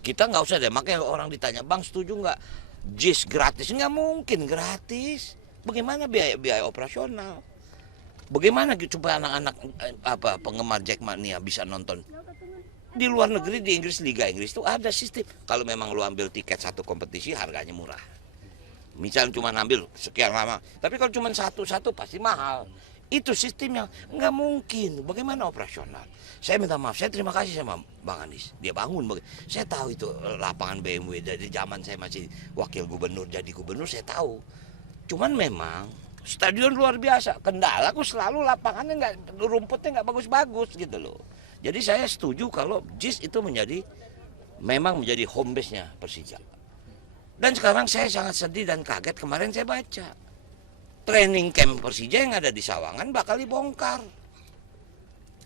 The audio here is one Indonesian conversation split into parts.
Kita nggak usah deh, makanya orang ditanya, Bang setuju nggak JIS gratis? Nggak mungkin gratis. Bagaimana biaya operasional? Bagaimana supaya anak-anak penggemar Jackmania bisa nonton? Di luar negeri, di Inggris, Liga Inggris itu ada sistem. Kalau memang lu ambil tiket satu kompetisi harganya murah. Misalnya cuma ambil sekian lama, tapi kalau cuma satu-satu pasti mahal. Itu sistemnya nggak mungkin. Bagaimana operasional? Saya minta maaf, saya terima kasih sama Bang Anies. Dia bangun. Saya tahu itu lapangan BMW dari zaman saya masih wakil gubernur, jadi gubernur saya tahu. Cuman memang stadion luar biasa. Kendala aku selalu lapangannya nggak, rumputnya nggak bagus-bagus gitu loh. Jadi saya setuju kalau JIS itu memang menjadi home base-nya Persija. Dan sekarang saya sangat sedih dan kaget, kemarin saya baca training camp Persija yang ada di Sawangan bakal dibongkar.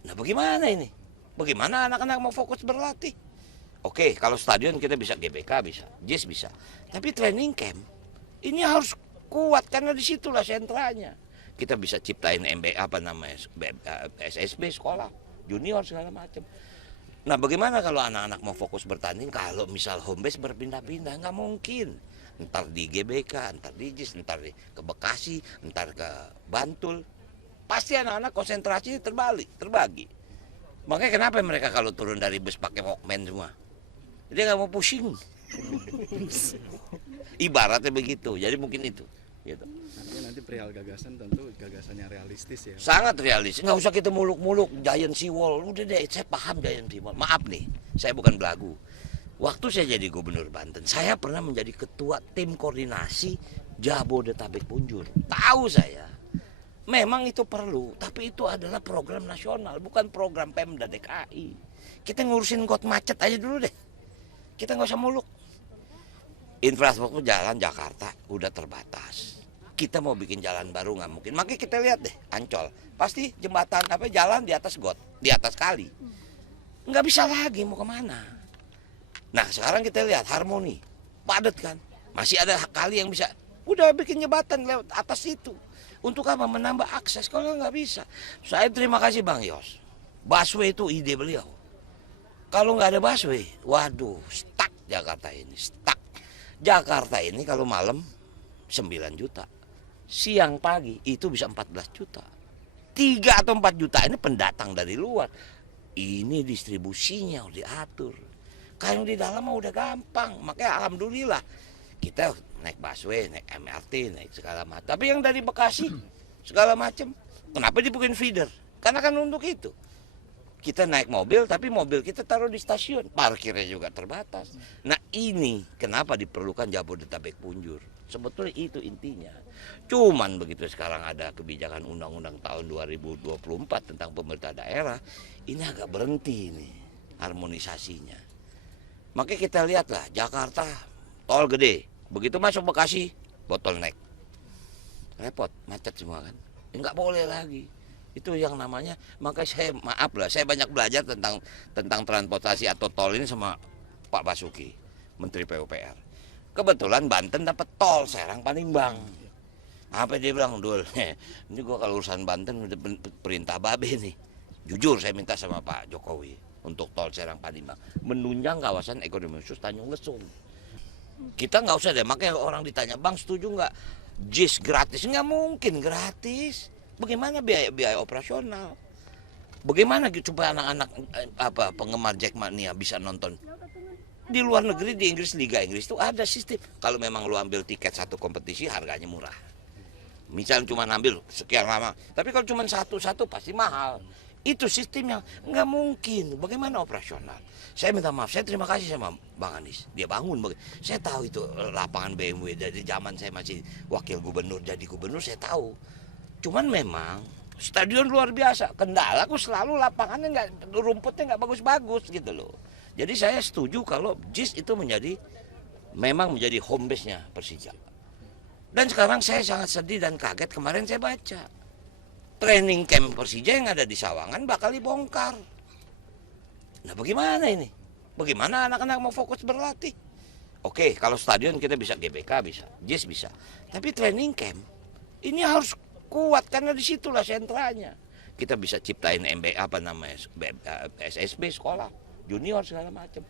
Nah bagaimana ini? Bagaimana anak-anak mau fokus berlatih? Oke, kalau stadion kita bisa GBK, bisa JIS bisa. Tapi training camp ini harus kuat karena disitulah sentranya. Kita bisa ciptain SSB sekolah, junior segala macam. Nah bagaimana kalau anak-anak mau fokus bertanding, kalau misal home base berpindah-pindah, nggak mungkin. Ntar di GBK, ntar di JIS, ntar ke Bekasi, ntar ke Bantul. Pasti anak-anak konsentrasinya terbagi. Makanya kenapa mereka kalau turun dari bus pakai Walkman semua? Dia nggak mau pusing. Ibaratnya begitu, jadi mungkin itu. Gitu. Nanti perihal gagasan tentu gagasannya realistis ya. Sangat realistis, nggak usah kita muluk-muluk Giant Seawall. Udah deh, saya paham Giant Seawall. Maaf nih, saya bukan belagu. Waktu saya jadi gubernur Banten, saya pernah menjadi ketua tim koordinasi Jabodetabek Punjur. Tahu saya, memang itu perlu, tapi itu adalah program nasional, bukan program Pemda DKI. Kita ngurusin got macet aja dulu deh. Kita nggak usah muluk. Infrastruktur jalan Jakarta udah terbatas. Kita mau bikin jalan baru nggak mungkin. Makanya kita lihat deh, Ancol. Pasti jembatan jalan di atas got, di atas kali. Nggak bisa lagi mau kemana. Nah sekarang kita lihat Harmoni, padat kan. Masih ada kali yang bisa. Udah bikin jembatan lewat atas itu. Untuk apa? Menambah akses. Kalau nggak bisa. Saya terima kasih Bang Yos. Busway itu ide beliau. Kalau nggak ada busway, waduh, stuck Jakarta ini, stuck. Jakarta ini kalau malam 9 juta. Siang pagi itu bisa 14 juta. 3 atau 4 juta ini pendatang dari luar. Ini distribusinya udah diatur. Kalau di dalam mah udah gampang. Makanya alhamdulillah kita naik busway, naik MRT, naik segala macam. Tapi yang dari Bekasi segala macam, kenapa dibikin feeder? Karena kan untuk itu. Kita naik mobil, tapi mobil kita taruh di stasiun. Parkirnya juga terbatas. Nah ini kenapa diperlukan Jabodetabek Punjur. Sebetulnya itu intinya. Cuman begitu sekarang ada kebijakan undang-undang tahun 2024 tentang pemerintah daerah. Ini agak berhenti nih harmonisasinya. Makanya kita lihatlah Jakarta tol gede. Begitu masuk Bekasi bottleneck. Repot, macet semua kan. Nggak boleh lagi. Itu yang namanya, makanya saya maaf lah, saya banyak belajar tentang transportasi atau tol ini sama Pak Basuki, Menteri PUPR. Kebetulan Banten dapat tol Serang Panimbang. Apa dia bilang, Dul, ini gua kalau urusan Banten udah perintah babe nih. Jujur saya minta sama Pak Jokowi untuk tol Serang Panimbang, menunjang kawasan ekonomi khusus Tanjung Lesung. Kita nggak usah deh, makanya orang ditanya, Bang setuju nggak JIS gratis? Nggak mungkin gratis. Bagaimana biaya operasional? Bagaimana supaya anak-anak penggemar Jackmania bisa nonton? Di luar negeri, di Inggris, Liga Inggris itu ada sistem. Kalau memang lu ambil tiket satu kompetisi harganya murah. Misalnya cuma ambil sekian lama, tapi kalau cuma satu-satu pasti mahal. Itu sistemnya nggak mungkin. Bagaimana operasional? Saya minta maaf, saya terima kasih sama Bang Anies. Dia bangun. Saya tahu itu lapangan BMW dari zaman saya masih wakil gubernur, jadi gubernur saya tahu. Cuman memang stadion luar biasa. Kendala aku selalu lapangannya nggak, rumputnya nggak bagus-bagus gitu loh. Jadi saya setuju kalau JIS itu memang menjadi home base-nya Persija. Dan sekarang saya sangat sedih dan kaget, kemarin saya baca training camp Persija yang ada di Sawangan bakal dibongkar. Nah bagaimana ini? Bagaimana anak-anak mau fokus berlatih? Oke, kalau stadion kita bisa GBK, bisa JIS bisa. Tapi training camp ini harus kuat karena disitulah sentranya. Kita bisa ciptain SSB sekolah, junior segala macam.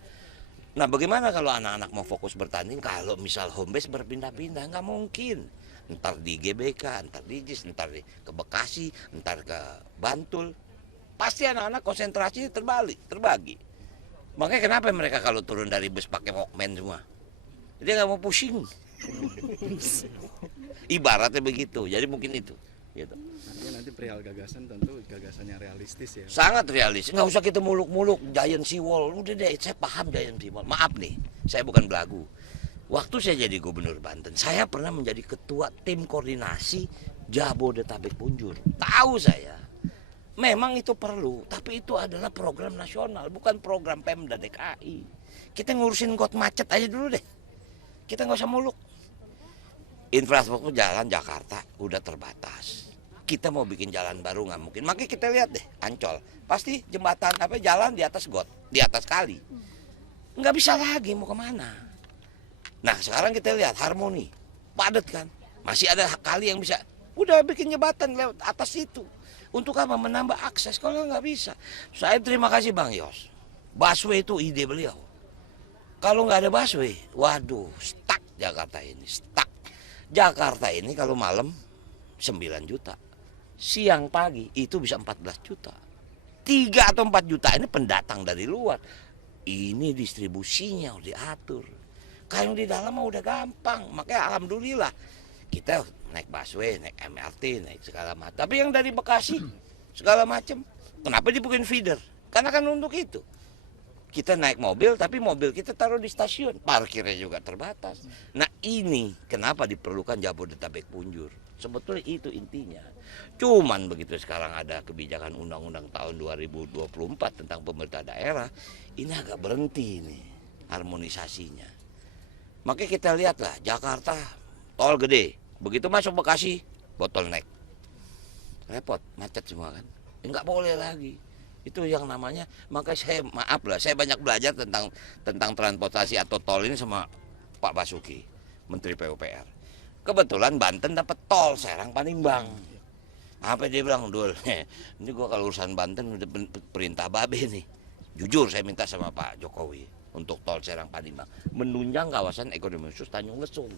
Nah, bagaimana kalau anak-anak mau fokus bertanding kalau misal home base berpindah-pindah? Nggak mungkin. Ntar di GBK, ntar di JIS, ntar ke Bekasi, ntar ke Bantul. Pasti anak-anak konsentrasinya terbagi. Makanya kenapa mereka kalau turun dari bus pakai Walkman semua? Dia nggak mau pusing. Ibaratnya begitu. Jadi mungkin itu. Gitu. Artinya nanti perihal gagasan tentu gagasannya realistis ya. Sangat realistis, nggak usah kita muluk-muluk Giant Seawall. Udah deh, saya paham Giant Seawall. Maaf nih, saya bukan belagu. Waktu saya jadi gubernur Banten, saya pernah menjadi ketua tim koordinasi Jabodetabek Punjur. Tahu saya, memang itu perlu, tapi itu adalah program nasional, bukan program Pemda DKI. Kita ngurusin got macet aja dulu deh. Kita nggak usah muluk. Infrastruktur jalan Jakarta udah terbatas. Kita mau bikin jalan baru nggak mungkin. Makanya kita lihat deh, Ancol. Pasti jembatan apa jalan di atas got, di atas kali. Nggak bisa lagi mau kemana. Nah sekarang kita lihat Harmoni, padat kan. Masih ada kali yang bisa. Udah bikin jembatan lewat atas itu. Untuk apa? Menambah akses. Kalau nggak bisa. Saya terima kasih Bang Yos. Busway itu ide beliau. Kalau nggak ada busway, waduh, stuck Jakarta ini, stuck. Jakarta ini kalau malam 9 juta. Siang pagi itu bisa 14 juta. 3 atau 4 juta ini pendatang dari luar. Ini distribusinya udah diatur. Kalau di dalam mah udah gampang. Makanya alhamdulillah kita naik busway, naik MRT, naik segala macam. Tapi yang dari Bekasi segala macam, kenapa dibikin feeder? Karena kan untuk itu. Kita naik mobil, tapi mobil kita taruh di stasiun. Parkirnya juga terbatas. Nah ini kenapa diperlukan Jabodetabek Punjur. Sebetulnya itu intinya. Cuman begitu sekarang ada kebijakan undang-undang tahun 2024 tentang pemerintah daerah. Ini agak berhenti nih harmonisasinya. Makanya kita lihatlah Jakarta tol gede. Begitu masuk Bekasi bottleneck. Repot, macet semua kan. Nggak boleh lagi. Itu yang namanya, makanya saya maaf lah, saya banyak belajar tentang transportasi atau tol ini sama Pak Basuki, Menteri PUPR. Kebetulan Banten dapat tol Serang Panimbang. Apa dia bilang, Dul, ini gua kalau urusan Banten udah perintah babe nih. Jujur saya minta sama Pak Jokowi untuk tol Serang Panimbang menunjang kawasan ekonomi khusus Tanjung Lesung.